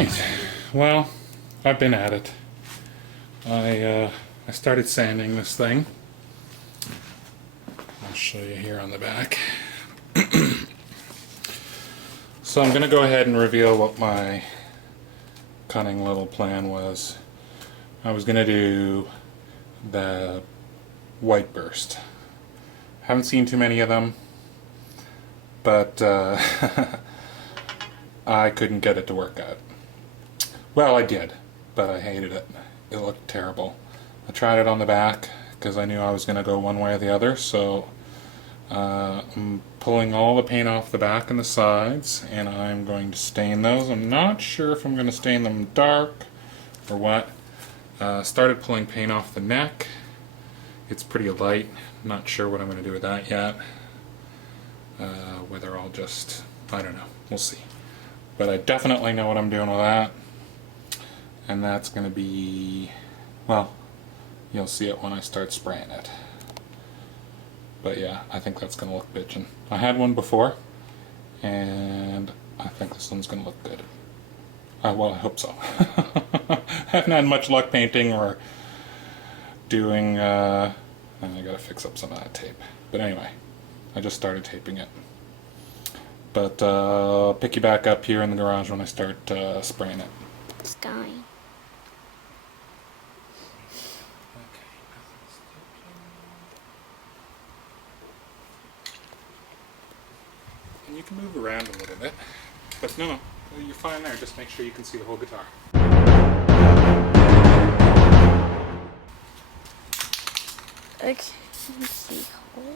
Alright, well, I've been at it. I started sanding this thing. I'll show you here on the back. So I'm going to go ahead and reveal what my cunning little plan was. I was going to do the white burst. Haven't seen too many of them, but I couldn't get it to work out. Well, I did, but I hated it. It looked terrible. I tried it on the back because I knew I was going to go one way or the other, so I'm pulling all the paint off the back and the sides, and I'm going to stain those. I'm not sure if I'm going to stain them dark or what. Started pulling paint off the neck. It's pretty light. Not sure what I'm going to do with that yet. Whether I'll just, I don't know. We'll see. But I definitely know what I'm doing with that. And that's going to be, well, you'll see it when I start spraying it. But yeah, I think that's going to look bitchin'. I had one before, and I think this one's going to look good. Well, I hope so. I haven't had much luck painting or doing, and I gotta fix up some of that tape. But anyway, I just started taping it. But I'll pick you back up here in the garage when I start spraying it. It's dying. And you can move around a little bit. But no, you're fine there. Just make sure you can see the whole guitar. Okay, let's see. Hold it.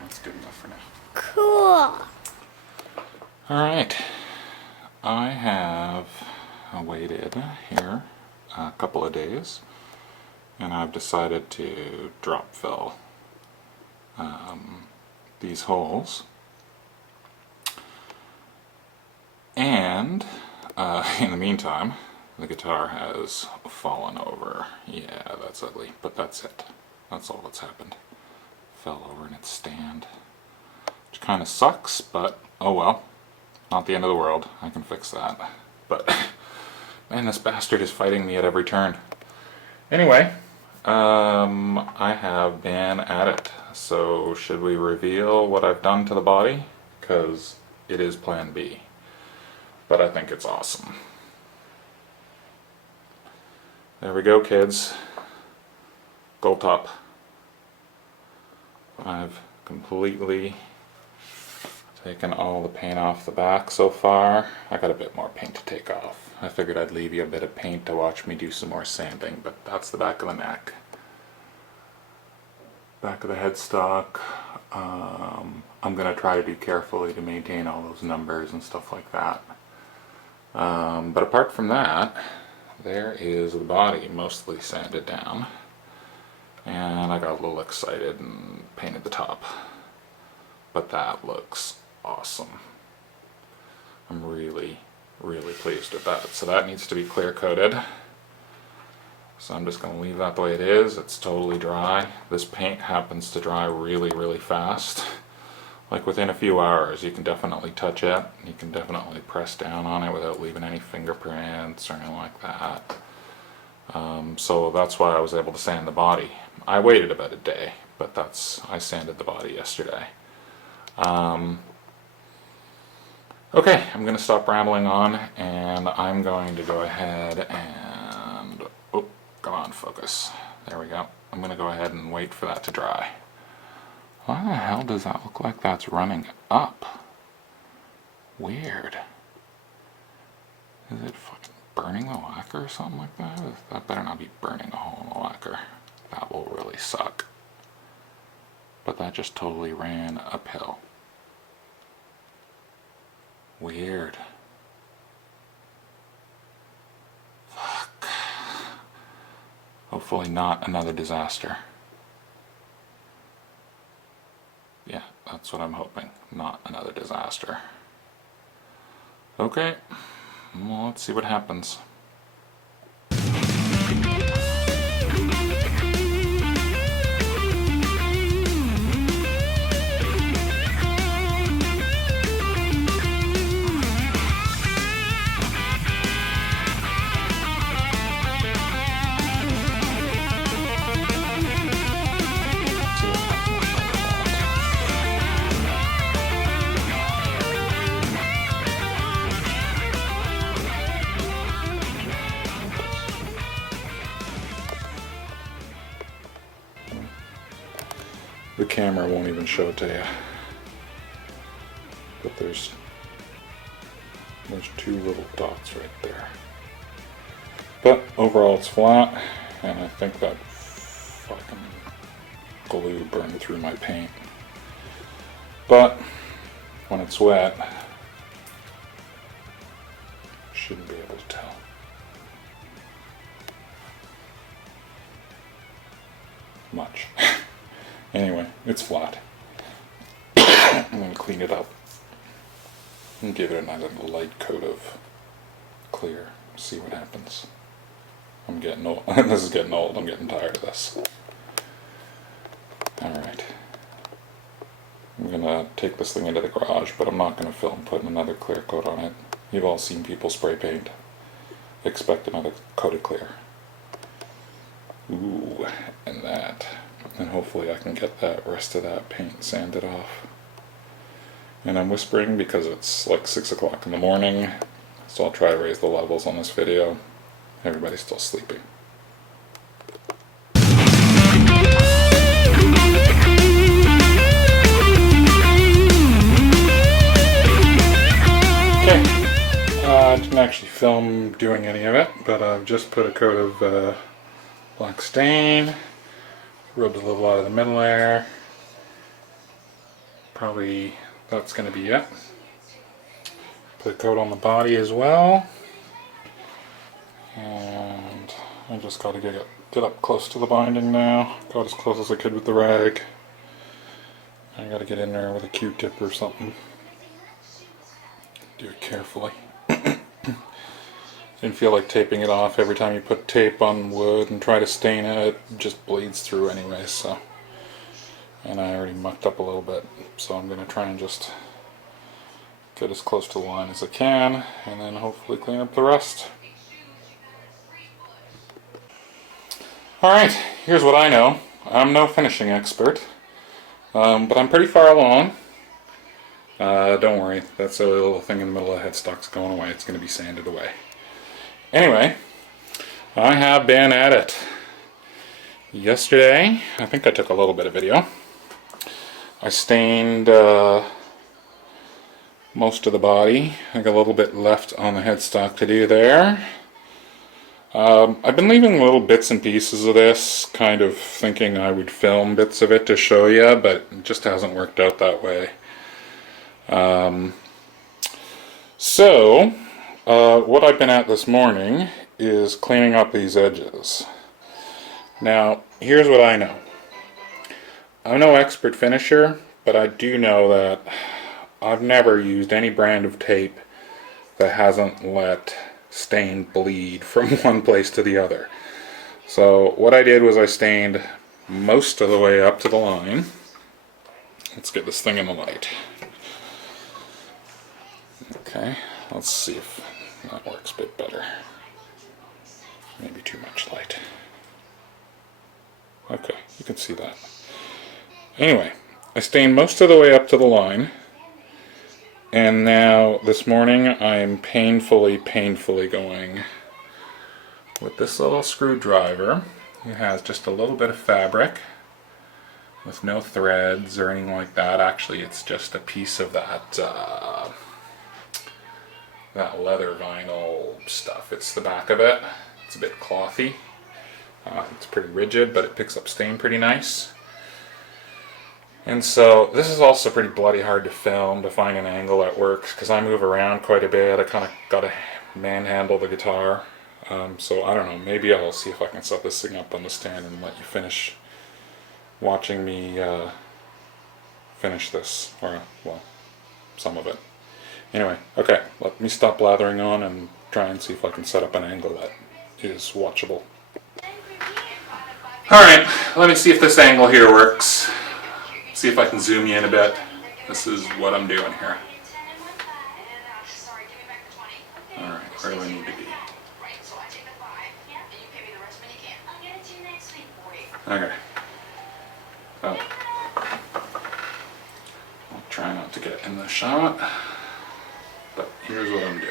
That's good enough for now. Cool. Alright, I have waited here a couple of days, and I've decided to drop fill these holes. And in the meantime, the guitar has fallen over. Yeah, that's ugly, but that's it. That's all that's happened. Fell over in its stand. Which kind of sucks, but oh well. Not the end of the world. I can fix that. But man, this bastard is fighting me at every turn. Anyway, I have been at it. So should we reveal what I've done to the body? Because it is Plan B. But I think it's awesome. There we go, kids. Gold top. I've completely taken all the paint off the back so far. I got a bit more paint to take off. I figured I'd leave you a bit of paint to watch me do some more sanding, but that's the back of the neck. Back of the headstock. I'm going to try to do carefully to maintain all those numbers and stuff like that. But apart from that, there is the body mostly sanded down. And I got a little excited and painted the top. But that looks awesome. I'm really, really pleased with that. So that needs to be clear coated. So I'm just going to leave that the way it is. It's totally dry. This paint happens to dry really, really fast. Like within a few hours. You can definitely touch it. You can definitely press down on it without leaving any fingerprints or anything like that. So that's why I was able to sand the body. I waited about a day, but I sanded the body yesterday. Okay, I'm going to stop rambling on, and I'm going to go ahead and, oh, come on, focus. There we go. I'm going to go ahead and wait for that to dry. Why the hell does that look like that's running up? Weird. Is it fucking burning the lacquer or something like that? That better not be burning a hole in the lacquer. That will really suck. But that just totally ran uphill. Weird. Fuck. Hopefully not another disaster. Yeah, that's what I'm hoping. Not another disaster. Okay. Well, let's see what happens. The camera won't even show it to you. But there's two little dots right there. But overall it's flat, and I think that fucking glue burned through my paint. But when it's wet, shouldn't be able to tell. Much. Anyway, it's flat. I'm going to clean it up and give it another light coat of clear. See what happens. I'm getting old. This is getting old. I'm getting tired of this. Alright. I'm going to take this thing into the garage, but I'm not going to film putting another clear coat on it. You've all seen people spray paint. Expect another coat of clear. Ooh, and that. And hopefully I can get that rest of that paint sanded off. And I'm whispering because it's like 6 o'clock in the morning, so I'll try to raise the levels on this video. Everybody's still sleeping. Okay, I didn't actually film doing any of it, but I've just put a coat of black stain. Rubbed a little out of the middle there. Probably that's going to be it. Put a coat on the body as well. And I just got to get up close to the binding now. Got as close as I could with the rag. I got to get in there with a Q-tip or something. Do it carefully. Didn't feel like taping it off. Every time you put tape on wood and try to stain it, it just bleeds through anyway, so. And I already mucked up a little bit, so I'm going to try and just get as close to the line as I can, and then hopefully clean up the rest. Alright, here's what I know. I'm no finishing expert, but I'm pretty far along. Don't worry, that's a little thing in the middle of the headstock's going away. It's going to be sanded away. Anyway, I have been at it. Yesterday, I think I took a little bit of video. I stained most of the body. I got a little bit left on the headstock to do there. I've been leaving little bits and pieces of this, kind of thinking I would film bits of it to show you, but it just hasn't worked out that way. What I've been at this morning is cleaning up these edges. Now, here's what I know. I'm no expert finisher, but I do know that I've never used any brand of tape that hasn't let stain bleed from one place to the other. So what I did was I stained most of the way up to the line. Let's get this thing in the light. Okay, let's see if that works a bit better. Maybe too much light. Okay, you can see that. Anyway, I stained most of the way up to the line, and now this morning I am painfully going with this little screwdriver. It has just a little bit of fabric with no threads or anything like that. Actually, it's just a piece of that that leather vinyl stuff. It's the back of it. It's a bit clothy. It's pretty rigid, but it picks up stain pretty nice. And so this is also pretty bloody hard to film, to find an angle that works, because I move around quite a bit. I kind of got to manhandle the guitar. So I don't know, maybe I'll see if I can set this thing up on the stand and let you finish watching me finish this, or well, some of it. Anyway, okay, let me stop blathering on and try and see if I can set up an angle that is watchable. Alright, let me see if this angle here works. See if I can zoom you in a bit. This is what I'm doing here. Alright, where do I need to be? Okay. Oh. I'll try not to get in the shot, but here's what I'm doing.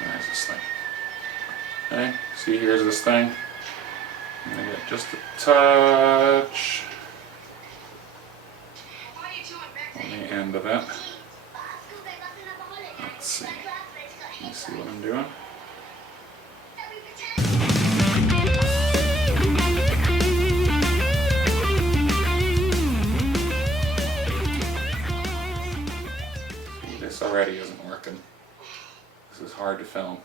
There's this thing. Okay, see, here's this thing. I'm gonna get just a touch on the end of it. Let's see. Can you see what I'm doing? This already isn't working. This is hard to film.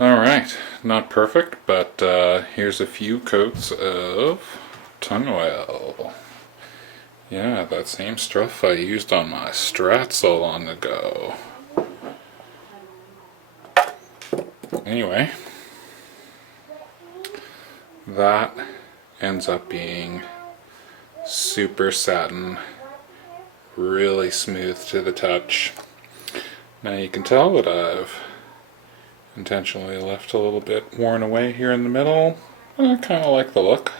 Alright, not perfect, but here's a few coats of tongue oil. Yeah, that same stuff I used on my Strat so long ago. Anyway, that ends up being super satin, really smooth to the touch. Now you can tell that I've intentionally left a little bit worn away here in the middle. I kind of like the look.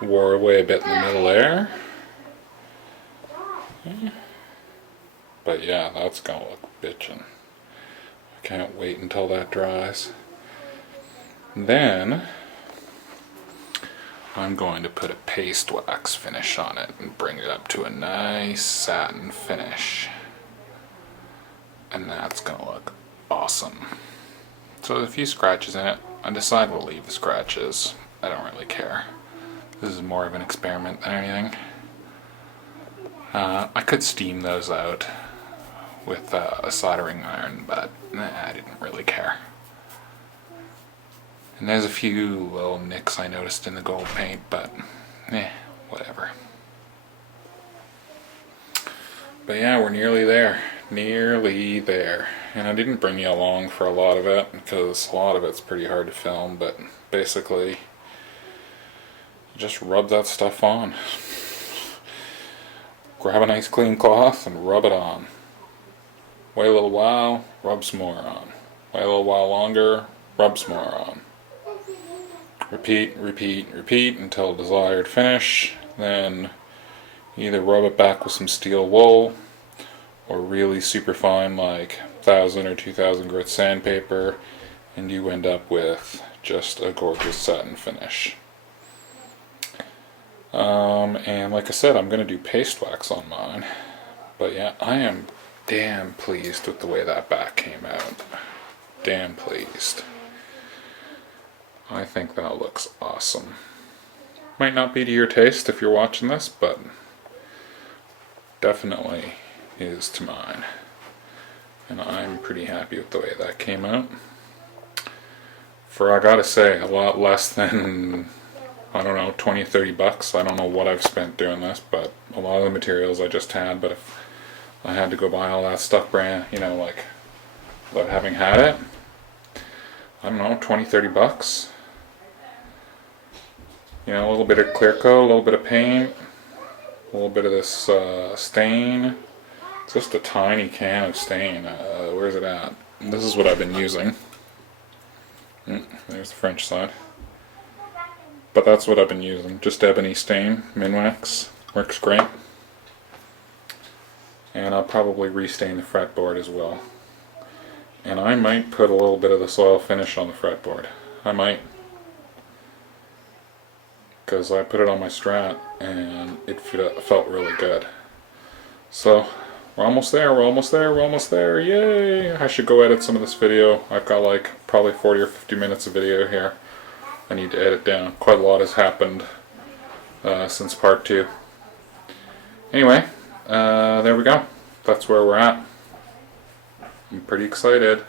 Wore away a bit in the middle there. But yeah, that's gonna look bitchin'. I can't wait until that dries. Then I'm going to put a paste wax finish on it and bring it up to a nice satin finish. And that's gonna look awesome. So there's a few scratches in it. I decide we'll leave the scratches. I don't really care. This is more of an experiment than anything. I could steam those out with a soldering iron, but I didn't really care. And there's a few little nicks I noticed in the gold paint, but whatever. But yeah, we're nearly there. Nearly there. And I didn't bring you along for a lot of it, because a lot of it's pretty hard to film, but basically, just rub that stuff on. Grab a nice clean cloth and rub it on. Wait a little while, rub some more on. Wait a little while longer, rub some more on. Repeat, repeat, repeat until desired finish. Then either rub it back with some steel wool, or really super fine like 1000 or 2000 grit sandpaper, and you end up with just a gorgeous satin finish. And like I said, I'm going to do paste wax on mine. But yeah, I am damn pleased with the way that back came out. Damn pleased. I think that looks awesome. Might not be to your taste if you're watching this, but definitely is to mine. And I'm pretty happy with the way that came out. For, I gotta say, a lot less than, I don't know, 20-30 bucks. I don't know what I've spent doing this, but a lot of the materials I just had, but if I had to go buy all that stuff brand, like, without having had it, I don't know, 20-30 bucks. You know, a little bit of clear coat, a little bit of paint, a little bit of this stain. It's just a tiny can of stain. Where's it at? This is what I've been using. There's the French side. But that's what I've been using. Just ebony stain, Minwax. Works great. And I'll probably restain the fretboard as well. And I might put a little bit of the soil finish on the fretboard. I might. Because I put it on my Strat and it felt really good. So, we're almost there, we're almost there, we're almost there, yay! I should go edit some of this video. I've got like probably 40 or 50 minutes of video here. I need to edit down. Quite a lot has happened since part 2. Anyway, there we go. That's where we're at. I'm pretty excited.